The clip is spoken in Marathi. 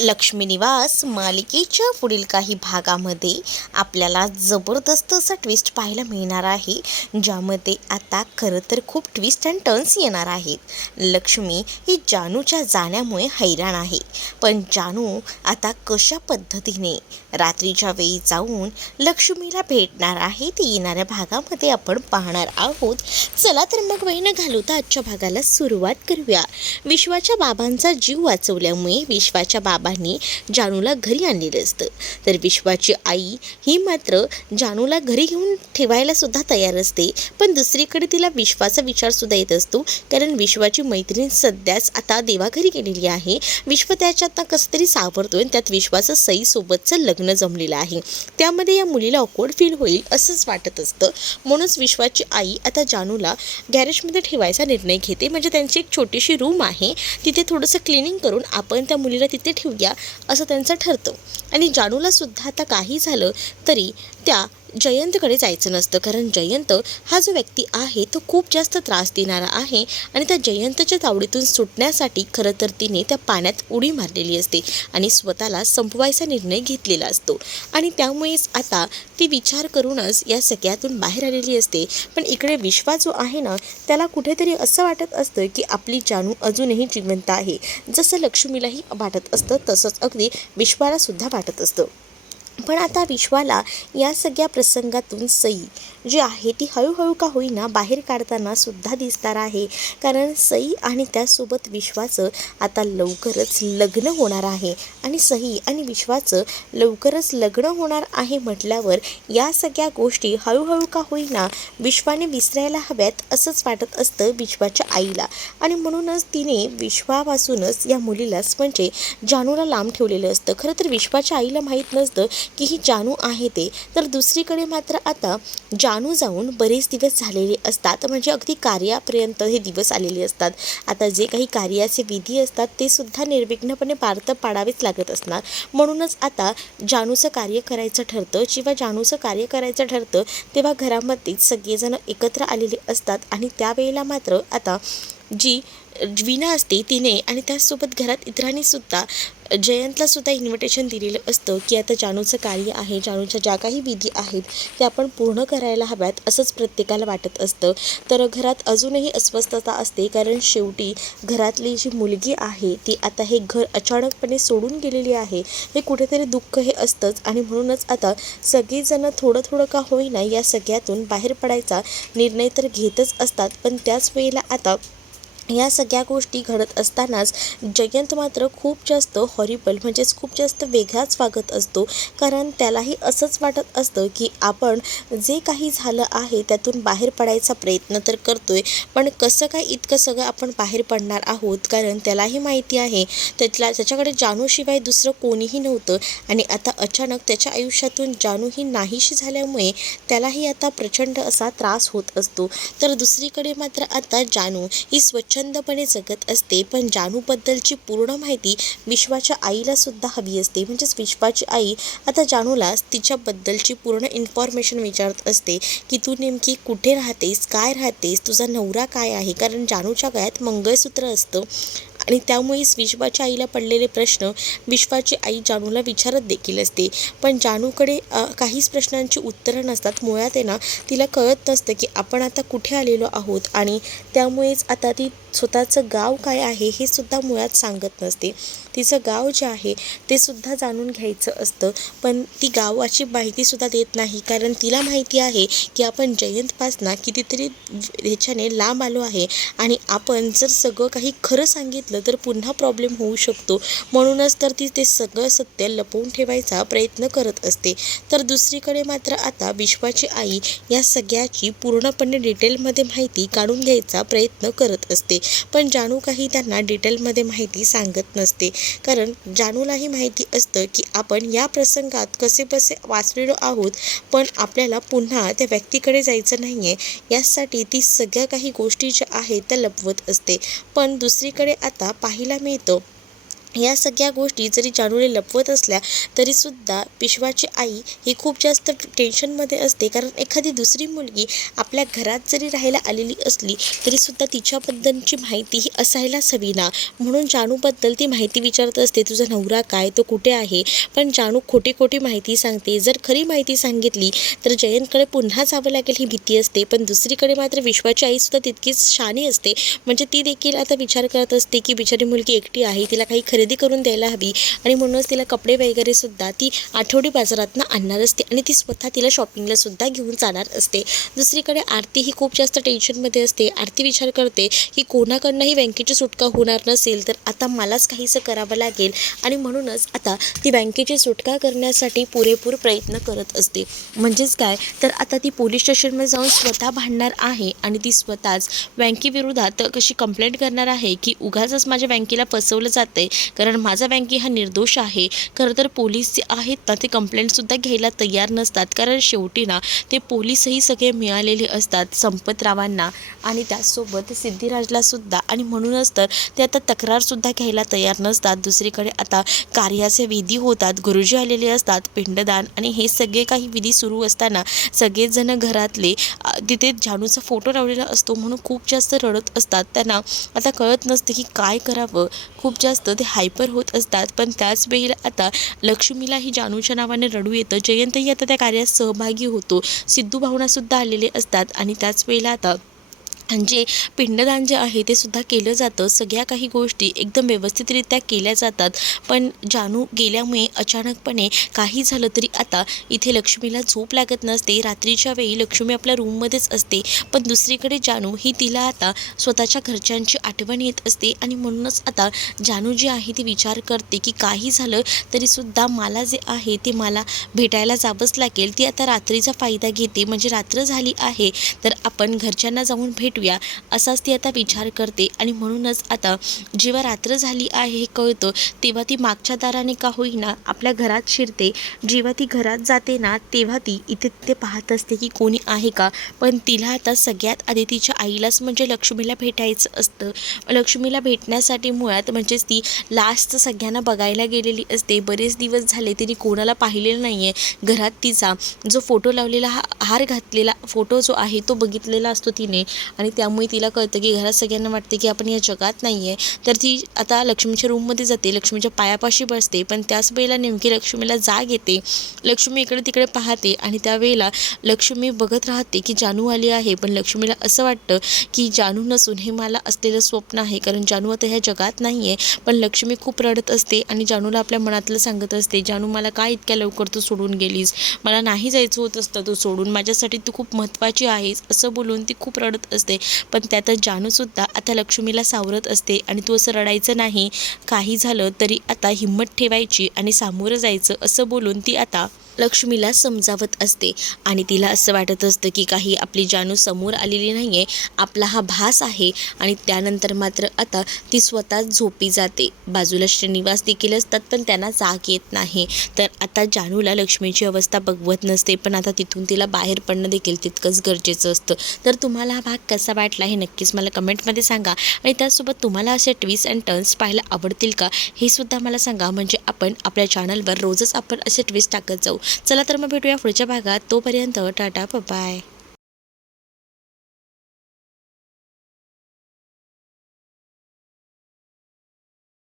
लक्ष्मी निवास मालिकेच्या पुढील काही भागामध्ये आपल्याला जबरदस्त असा ट्विस्ट पाहायला मिळणार आहे ज्यामध्ये आता खरं तर खूप ट्विस्ट अँड टर्न्स येणार आहेत. लक्ष्मी ही जानूच्या जाण्यामुळे हैराण आहे. पण जानू आता कशा पद्धतीने रात्रीच्या वेळी जाऊन लक्ष्मीला भेटणार आहे ते येणाऱ्या भागामध्ये आपण पाहणार आहोत. चला तर मग वेळ न घालवता आजच्या भागाला सुरुवात करूया. विश्वाच्या बाबांचा जीव वाचवल्यामुळे विश्वाच्या बाबांनी जानूला घरी आणलेलं असतं. तर विश्वाची आई ही मात्र जानूला घरी घेऊन ठेवायला सुद्धा तयार असते पण दुसरीकडे तिला विश्वाचा विचार सुद्धा येत असतो कारण विश्वाची मैत्रीण सध्याच आता देवाघरी गेलेली आहे. विश्व त्याच्यात कसं तरी सावरतोय आणि त्यात विश्वाचं सईसोबतचं लग्न जमलेलं आहे. त्यामध्ये या मुलीला ऑकवर्ड फील होईल असंच वाटत असतं. म्हणूनच विश्वाची आई आता जानूला गॅरेजमध्ये ठेवायचा निर्णय घेते. म्हणजे त्यांची एक छोटीशी रूम आहे. तिथे थोडंसं क्लिनिंग करून आपण त्या मुलीला तिथे ठेवूया असं त्यांचं ठरतं. आणि जानूला सुद्धा आता काही झालं तरी त्या जयंतकडे जायचं नसतं. कारण जयंत हा जो व्यक्ती आहे तो खूप जास्त त्रास देणारा आहे आणि त्या जयंतच्या तावडीतून सुटण्यासाठी खरं तर तिने त्या पाण्यात उडी मारलेली असते आणि स्वतःला संपवायचा निर्णय घेतलेला असतो. आणि त्यामुळेच आता ती विचार करूनच या सगळ्यातून बाहेर आलेली असते. पण इकडे विश्वा जो आहे ना त्याला कुठेतरी असं वाटत असतं की आपली जानू अजूनही जिवंत आहे. जसं लक्ष्मीलाही वाटत असतं तसंच अगदी विश्वालासुद्धा वाटत असतं. पण आता विश्वाला या सगळ्या प्रसंगातून सई जी आहे ती हळूहळू का होईना बाहेर काढताना सुद्धा दिसणार आहे. कारण सई आणि त्यासोबत विश्वाचं आता लवकरच लग्न होणार आहे. आणि सई आणि विश्वाचं लवकरच लग्न होणार आहे म्हटल्यावर या सगळ्या गोष्टी हळूहळू का होईना विश्वाने विसरायला हव्यात असंच वाटत असतं विश्वाच्या आईला. आणि म्हणूनच तिने विश्वापासूनच या मुलीलाच म्हणजे जानूला लांब ठेवलेलं असतं. खरं तर विश्वाच्या आईला माहीत नसतं की ही जानू आहे ते. तर दुसरीकडे मात्र आता जानू जाऊन बरेच दिवस झालेले असतात. म्हणजे अगदी कार्यापर्यंत हे दिवस आलेले असतात. आता जे काही कार्याचे विधी असतात ते सुद्धा निर्विघ्नपणे पार पाडावेच लागत असणार. म्हणूनच आता जानूचं कार्य करायचं ठरतं. जेव्हा जानूचं कार्य करायचं ठरतं तेव्हा घरामध्येच सगळेजण एकत्र आलेले असतात. आणि त्यावेळेला मात्र आता जी विना असते तिने आणि त्याचसोबत घरात इतरांनी सुद्धा जयंतला सुद्धा इन्व्हिटेशन दिलेलं असतं की आता जानूचं कार्य आहे जानूच्या ज्या काही विधी आहेत त्या आपण पूर्ण करायला हव्यात असंच प्रत्येकाला वाटत असतं. तर घरात अजूनही अस्वस्थता असते कारण शेवटी घरातली जी मुलगी आहे ती आता हे घर अचानकपणे सोडून गेलेली आहे हे कुठेतरी दुःख हे असतंच आणि म्हणूनच आता सगळीजणं थोडं थोडं का होईना या सगळ्यातून बाहेर पडायचा निर्णय तर घेतच असतात पण त्याच वेळेला आता या सगळ्या गोष्टी घडत असतानाच जयंत मात्र खूप जास्त हॉरिबल म्हणजेच खूप जास्त वेगळाच वागत असतो. कारण त्यालाही असंच वाटत असतं की आपण जे काही झालं आहे त्यातून बाहेर पडायचा प्रयत्न तर करतोय पण कसं काय इतकं सगळं आपण बाहेर पडणार आहोत? कारण त्यालाही माहिती आहे. त्यातला त्याच्याकडे जानूशिवाय दुसरं कोणीही नव्हतं. आणि आता अचानक त्याच्या आयुष्यातून जानू ही नाहीशी झाल्यामुळे त्यालाही आता प्रचंड असा त्रास होत असतो. तर दुसरीकडे मात्र आता जानू ही स्वच्छ स्वच्छंदपणे जगत असते पण जानूबद्दलची पूर्ण माहिती विश्वाच्या आईला सुद्धा हवी असते. म्हणजेच विश्वाची आई आता जानूला तिच्याबद्दलची पूर्ण इन्फॉर्मेशन विचारत असते की तू नेमकी कुठे राहतेस? काय राहतेस? तुझा नवरा काय आहे? कारण जानूच्या गळ्यात मंगळसूत्र असतं. आणि त्यामुळेच विश्वाच्या आईला पडलेले प्रश्न विश्वाची आई जानूला विचारत देखील असते. पण जानूकडे काहीच प्रश्नांची उत्तरं नसतात. मुळात आहे ना तिला कळत नसतं की आपण आता कुठे आलेलो आहोत आणि त्यामुळेच आता ती स्वतःचं गाव काय आहे हे सुद्धा मुळात सांगत नसते. तिचं गाव जे आहे ते सुद्धा जाणून घ्यायचं असतं. पण ती गावाची माहितीसुद्धा देत नाही. कारण तिला माहिती आहे की आपण जयंतपासना कितीतरी ह्याच्याने लांब आलो आहे आणि आपण जर सगळं काही खरं सांगितलं तर पुन्हा प्रॉब्लेम होऊ शकतो. म्हणूनच तर ती ते सगळं सत्य लपवून ठेवायचा प्रयत्न करत असते. तर दुसरीकडे मात्र आता विश्वाची आई या सगळ्याची पूर्णपणे डिटेलमध्ये माहिती काढून घ्यायचा प्रयत्न करत असते. पण जाणू काही त्यांना डिटेलमध्ये माहिती सांगत नसते. कारण जानूलाही माहिती असतं की आपण या प्रसंगात कसेबसे वाचलेलो आहोत पण आपल्याला पुन्हा त्या व्यक्तीकडे जायचं नाही आहे यासाठी ती सगळ्या काही गोष्टी ज्या आहेत त्या लपवत असते. पण दुसरीकडे आता पाहायला मिळतं या सगळ्या गोष्टी जरी जानूने लपवत असल्या तरीसुद्धा विश्वाची आई ही खूप जास्त टेन्शनमध्ये असते. कारण एखादी दुसरी मुलगी आपल्या घरात जरी राहायला आलेली असली तरीसुद्धा तिच्याबद्दलची माहिती ही असायलाच हवी ना. म्हणून जानूबद्दल ती माहिती विचारत असते तुझा नवरा काय? तो कुठे आहे? पण जानू खोटी खोटी माहिती सांगते. जर खरी माहिती सांगितली तर जयंतकडे पुन्हा जावं लागेल ही भीती असते. पण दुसरीकडे मात्र विश्वाची आईसुद्धा तितकीच शानी असते. म्हणजे ती देखील आता विचार करत असते की बिचारी मुलगी एकटी आहे तिला काही खरेदी करून द्यायला हवी. आणि म्हणूनच तिला कपडे वगैरे सुद्धा ती आठवडी बाजारातनं आणणार असते. आणि ती स्वतः तिला शॉपिंगला सुद्धा घेऊन जाणार असते. दुसरीकडे आरती ही खूप जास्त टेन्शनमध्ये असते. आरती विचार करते की कोणाकडनंही बँकेची सुटका होणार नसेल तर आता मलाच काहीसं करावं लागेल. आणि म्हणूनच आता ती बँकेची सुटका करण्यासाठी पुरेपूर प्रयत्न करत असते. म्हणजेच काय? तर आता ती पोलीस स्टेशनमध्ये जाऊन स्वतः भांडणार आहे. आणि ती स्वतःच बँकेविरोधात कशी कंप्लेंट करणार आहे की उगाचच माझ्या बँकेला फसवलं जातं आहे कारण माझा बँके हा निर्दोष आहे. खरं तर पोलीस जे आहेत ना ते कंप्लेंटसुद्धा घ्यायला तयार नसतात. कारण शेवटी ना ते पोलीसही सगळे मिळालेले असतात संपतरावांना. आणि त्याचसोबत सिद्धिराजलासुद्धा आणि म्हणूनच तर ते आता तक्रारसुद्धा घ्यायला तयार नसतात. दुसरीकडे आता कार्याचे विधी होतात. गुरुजी आलेले असतात पिंडदान. आणि हे सगळे काही विधी सुरू असताना सगळेजण घरातले तिथे जानूचा फोटो लावलेला असतो म्हणून खूप जास्त रडत असतात. त्यांना आता कळत नसते की काय करावं. खूप जास्त ते हायपर होत असतात. पण त्याच वेळेला आता लक्ष्मीलाही जानूच्या नावाने रडू येतं. जयंतही आता त्या कार्यात सहभागी होतो. सिद्धू भावनासुद्धा आलेले असतात. आणि त्याच वेळेला आता जे पिंडदान जे आहे ते सुद्धा केलं जातं. सगळ्या काही गोष्टी एकदम व्यवस्थितरित्या केल्या जातात. पण जानू गेल्यामुळे अचानकपणे काही झालं तरी आता इथे लक्ष्मीला झोप लागत नसते. रात्रीच्या वेळी लक्ष्मी आपल्या रूममध्येच असते. पण दुसरीकडे जानू ही तिला आता स्वतःच्या घरच्यांची आठवण येत असते. आणि म्हणूनच आता जानू जी आहे ती विचार करते की काही झालं तरीसुद्धा मला जे आहे ते मला भेटायला जावंच लागेल. ती आता रात्रीचा फायदा घेते. म्हणजे रात्र झाली आहे. तर आपण घरच्यांना जाऊन भेट भेटूया असाच ती आता विचार करते. आणि म्हणूनच आता जेव्हा रात्र झाली आहे हे कळतं तेव्हा ती मागच्या दाराने का होईना आपल्या घरात शिरते. जेव्हा ती घरात जाते ना तेव्हा ती इथे ते पाहत असते की कोणी आहे का? पण तिला आता सगळ्यात आधी तिच्या आईलाच म्हणजे लक्ष्मीला भेटायचं असतं. लक्ष्मीला भेटण्यासाठी मुळात म्हणजेच ती लास्ट सगळ्यांना बघायला गेलेली असते. बरेच दिवस झाले तिने कोणाला पाहिलेलं नाही आहे घरात तिचा जो फोटो लावलेला हा हार घातलेला फोटो जो आहे तो बघितलेला असतो तिने. आणि आणि त्यामुळे तिला कळतं की घरात सगळ्यांना वाटते की आपण या जगात नाही आहे तर ती आता लक्ष्मीच्या रूममध्ये जाते लक्ष्मीच्या पायापाशी बसते पण त्याच वेळेला नेमकी लक्ष्मीला जाग येते. लक्ष्मी इकडे तिकडे पाहते आणि त्यावेळेला लक्ष्मी बघत राहते की जानू आली आहे पण लक्ष्मीला असं वाटतं की जानू नसून हे मला असलेलं स्वप्न आहे कारण जानू आता ह्या जगात नाही आहे पण लक्ष्मी खूप रडत असते आणि जानूला आपल्या मनातलं सांगत असते जानू मला काय इतक्या लवकर तू सोडून गेलीस? मला नाही जायचं होत असतं तू सोडून. माझ्यासाठी तू खूप महत्त्वाची आहेस. असं बोलून ती खूप रडत असते. पण त्यातच जानूसुद्धा आता लक्ष्मीला सावरत असते आणि तू असं रडायचं नाही काही झालं तरी आता हिंमत ठेवायची आणि सामोरं जायचं असं बोलून ती आता लक्ष्मीला समजावत असते. आणि तिला असं वाटत असतं की काही आपली जानू समोर आलेली नाही आहे आपला हा भास आहे. आणि त्यानंतर मात्र आता ती स्वतः झोपी जाते. बाजूला श्रीनिवास देखील असतात पण त्यांना जाग येत नाही. तर आता जानूला लक्ष्मीची अवस्था बघवत नसते पण आता तिथून तिला बाहेर पडणं देखील तितकंच गरजेचं असतं. तर तुम्हाला हा भाग कसा वाटला हे नक्कीच मला कमेंटमध्ये सांगा. आणि त्यासोबत तुम्हाला असे ट्विस्ट अँड टर्न्स पाहायला आवडतील का हे सुद्धा मला सांगा. म्हणजे आपण आपल्या चॅनलवर रोजच आपण असे ट्विस्ट टाकत जाऊ. चला तर मग भेटूया पुढच्या भागात. तोपर्यंत टाटा बाय